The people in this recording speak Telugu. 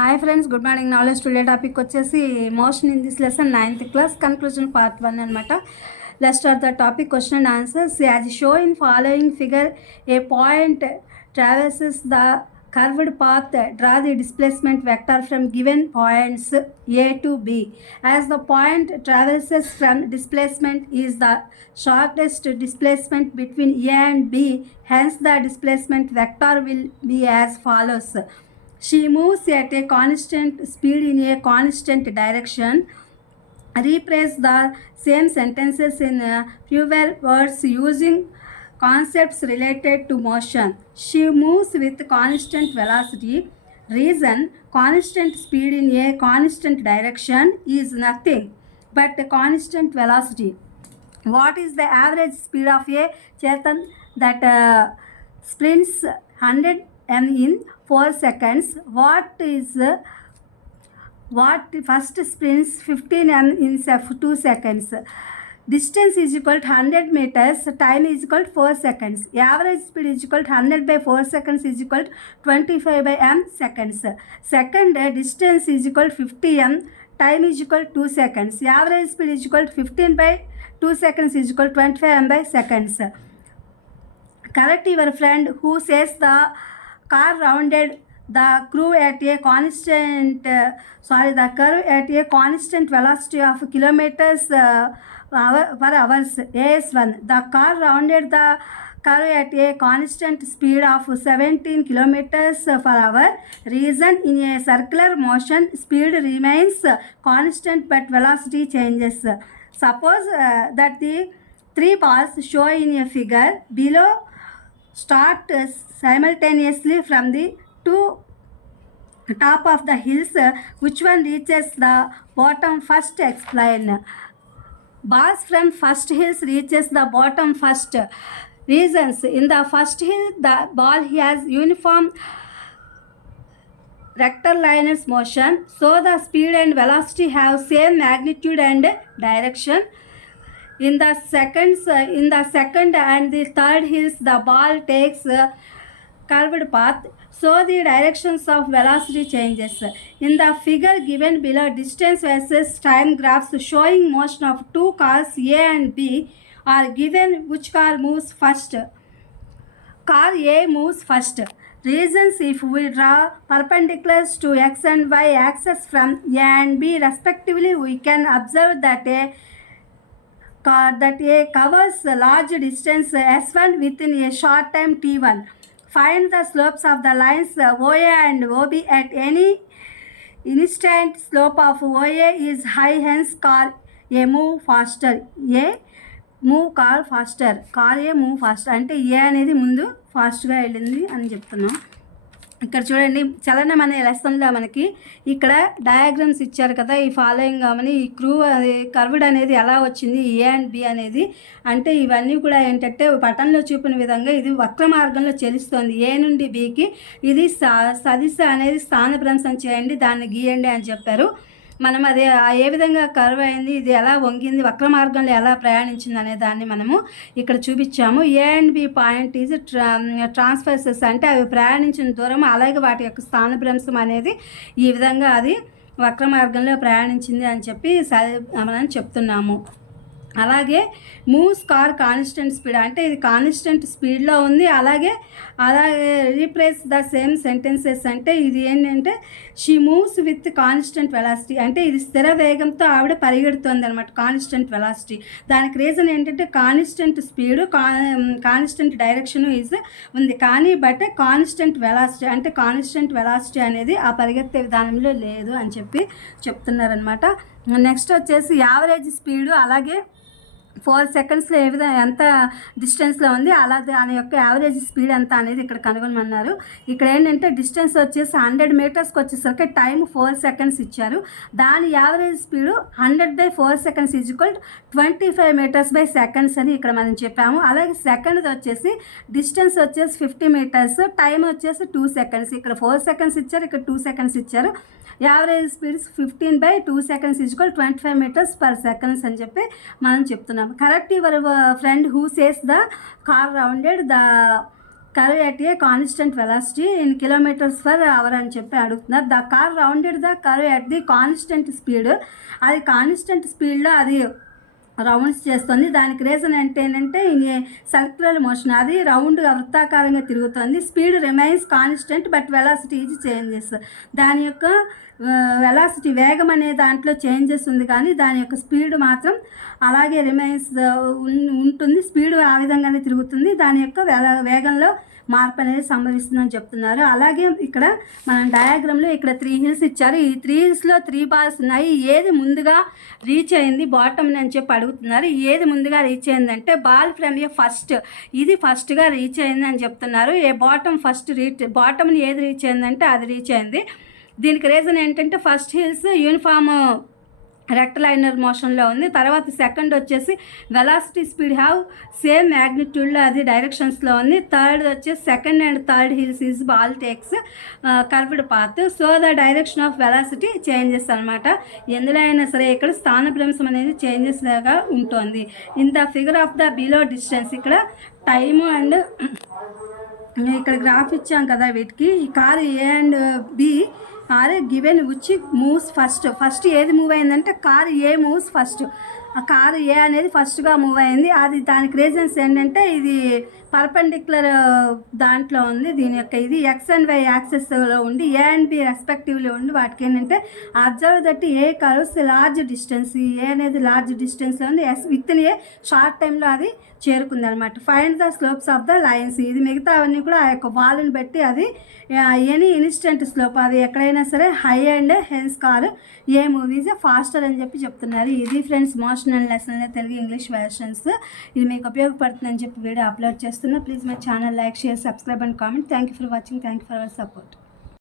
Hi friends, good morning. Knowledge today topic వచ్చేసి motion in this lesson 9th class conclusion part 1 అనమాట. Let's start the topic question and answers. As shown in following figure, a point traverses the curved path. Draw the displacement vector from given points A to B. As the point traverses from displacement is the shortest displacement between A and B, hence the displacement vector will be as follows. She moves at a constant speed in a constant direction. Rephrase the same sentences in fewer words using concepts related to motion. She moves with constant velocity. Reason: constant speed in a constant direction is nothing but constant velocity. What is the average speed of a Chetan that sprints 100 m in 4 seconds? What first sprints 15 m in 2 seconds? Distance is equal to 100 meters, time is equal to 4 seconds. Average speed is equal to 100 by 4 seconds is equal to 25 by m seconds. Second, distance is equal to 50 m, time is equal to 2 seconds. Average speed is equal to 15 by 2 seconds is equal to 25 m by seconds. Correct your friend who says the car rounded the curve at a constant velocity of kilometers per hours. AS1. The car rounded the curve at a constant speed of 17 kilometers per hour. Reason: in a circular motion, speed remains constant but velocity changes. Suppose that the three paths shown in a figure below start simultaneously from the two top of the hills. Which one reaches the bottom first? Explain. Balls from first hills reaches the bottom first. Reasons: in the first hill the ball has uniform rectilinear motion, so the speed and velocity have same magnitude and direction. In the second and the third hills the ball takes curved path, so the directions of velocity changes. In the figure given below, distance versus time graphs showing motion of two cars A and B are given. Which car moves first? Car A moves first. Reasons: if we draw perpendiculars to x and y axis from A and B respectively, we can observe that A covers a large distance S1 within a short time T1. Find the slopes of the lines OA and OB at any instant. Slope of OA is high, hence car A move faster. car A move faster అంటే ఏ అనేది ముందు ఫాస్ట్గా వెళ్ళింది అని చెప్తున్నాం. ఇక్కడ చూడండి, చలనం అనే లెసన్లో మనకి ఇక్కడ డయాగ్రామ్స్ ఇచ్చారు కదా, ఈ ఫాలోయింగ్ అని ఈ కర్వ్డ్ అనేది ఎలా వచ్చింది ఏ అండ్ బి అనేది. అంటే ఇవన్నీ కూడా ఏంటంటే పటంలో చూపిన విధంగా ఇది వక్ర మార్గంలో చెలుస్తోంది. ఏ నుండి బికి ఇది సదిశ అనేది స్థానభ్రంశం చేయండి, దాన్ని గీయండి అని చెప్పారు. మనం అది ఏ విధంగా కర్వ్ అయింది, ఇది ఎలా వంగింది, వక్ర మార్గంలో ఎలా ప్రయాణించింది అనే దాన్ని మనము ఇక్కడ చూపించాము. A and B point is transverses అంటే అవి ప్రయాణించిన దూరం, అలాగే వాటి యొక్క స్థానభ్రంశం అనేది ఈ విధంగా అది వక్ర మార్గంలో ప్రయాణించింది అని చెప్పి మనం చెప్తున్నాము. అలాగే మూవ్స్ కార్ కాన్స్టెంట్ స్పీడ్ అంటే ఇది కాన్స్టెంట్ స్పీడ్లో ఉంది. అలాగే రీప్లేస్ ద సేమ్ సెంటెన్సెస్ అంటే ఇది ఏంటంటే she moves with constant velocity అంటే ఇది స్థిర వేగంతో ఆవిడ పరిగెడుతుంది అనమాట, కాన్స్టెంట్ వెలాసిటీ. దానికి రీజన్ ఏంటంటే constant speed constant direction is ఉంది, కానీ బట్ కాన్స్టెంట్ వెలాసిటీ అంటే కాన్స్టెంట్ వెలాసిటీ అనేది ఆ పరిగెత్తే విధానంలో లేదు అని చెప్పి చెప్తున్నారనమాట. నెక్స్ట్ వచ్చేసి యావరేజ్ స్పీడు అలాగే 4 సెకండ్స్లో ఏ విధంగా ఎంత డిస్టెన్స్లో ఉంది, అలా దాని యొక్క యావరేజ్ స్పీడ్ ఎంత అనేది ఇక్కడ కనుగొనమన్నారు. ఇక్కడ ఏంటంటే డిస్టెన్స్ వచ్చేసి 100 మీటర్స్కి వచ్చేసరికి టైం 4 సెకండ్స్ ఇచ్చారు. దాని average speed 100 by 4 seconds is equal 25 meters by seconds అని ఇక్కడ మనం చెప్పాము. అలాగే సెకండ్ వచ్చేసి డిస్టెన్స్ వచ్చేసి 50 meters, టైం వచ్చేసి 2 seconds. ఇక్కడ 4 seconds ఇచ్చారు, ఇక్కడ 2 seconds ఇచ్చారు. Average speed 15 by 2 seconds is equal 25 meters per second అని చెప్పి మనం చెప్తున్నాం. Correct your friend who says the car rounded the curve at a constant velocity in kilometers per hour అని చెప్పి అడుగుతున్నారు. The car rounded the curve at the constant speed. అది కాన్స్టెంట్ స్పీడ్లో అది రౌండ్స్ చేస్తుంది. దానికి రీజన్ ఏంటంటే సర్క్యులర్ మోషన్, అది రౌండ్గా వృత్తాకారంగా తిరుగుతుంది. Speed remains constant but velocity is changes. దాని యొక్క వెలాసిటీ వేగం అనే దాంట్లో చేంజెస్ ఉంది కానీ దాని యొక్క స్పీడ్ మాత్రం అలాగే రిమైన్స్ ఉంటుంది. స్పీడ్ ఆ విధంగానే తిరుగుతుంది. దాని యొక్క వేగంలో మార్పు అనేది సంభవిస్తుందని చెప్తున్నారు. అలాగే ఇక్కడ మనం డయాగ్రామ్లో ఇక్కడ 3 హిల్స్ ఇచ్చారు. ఈ 3 హిల్స్లో 3 బాల్స్ ఉన్నాయి. ఏది ముందుగా రీచ్ అయింది బాటమ్ అని చెప్పి అడుగుతున్నారు. ఏది ముందుగా రీచ్ అయిందంటే బాల్ ఫ్రమ్ ఏ ఫస్ట్, ఇది ఫస్ట్గా రీచ్ అయింది అని చెప్తున్నారు. ఏ బాటమ్ ఫస్ట్ బాటమ్ని ఏది రీచ్ అయిందంటే అది రీచ్ అయింది. దీనికి రీజన్ ఏంటంటే ఫస్ట్ హిల్స్ యూనిఫామ్ రెక్టలైనర్ మోషన్లో ఉంది. తర్వాత సెకండ్ వచ్చేసి వెలాసిటీ స్పీడ్ హ్యావ్ సేమ్ మ్యాగ్నిట్యూడ్లో అది డైరెక్షన్స్లో ఉంది. థర్డ్ వచ్చేసి second and third hills is ball takes curved path. So the direction of velocity changes అనమాట. ఎందులో అయినా సరే ఇక్కడ స్థానభ్రంశం అనేది చేంజెస్ లాగా ఉంటుంది. In the figure of the below distance ఇక్కడ టైము అండ్ ఇక్కడ గ్రాఫ్ ఇచ్చాం కదా వీటికి. ఈ car A and B are given which moves first ఏది మూవ్ అయిందంటే కార్ ఏ మూవ్స్ ఫస్ట్. ఆ కారు ఏ అనేది ఫస్ట్గా మూవ్ అయింది. అది దానికి రీజన్స్ ఏంటంటే ఇది పర్పెండిక్యులర్ దాంట్లో ఉంది. దీని యొక్క ఇది ఎక్స్ అండ్ వై యాక్సెస్లో ఉండి ఏ అండ్ బి రెస్పెక్టివ్లో ఉండి వాటికి ఏంటంటే observe that A curves large distance. A అనేది లార్జ్ డిస్టెన్స్లో ఉంది. విత్ ఇన్ ఏ షార్ట్ టైంలో అది చేరుకుంది అనమాట. Find the slopes of the lines. ఇది మిగతా అవన్నీ కూడా ఆ యొక్క వాల్ని బట్టి అది ఎనీ ఇన్స్టెంట్ స్లోప్, అది ఎక్కడైనా సరే high and hence car A movies faster అని చెప్పి చెప్తున్నారు. ఇది friends motion and lesson Telugu English versions. ఇది మీకు ఉపయోగపడుతుందని చెప్పి వీడియో అప్లోడ్ చేస్తున్నా. Please my channel like, share, subscribe and comment. Thank you for watching. Thank you for our support.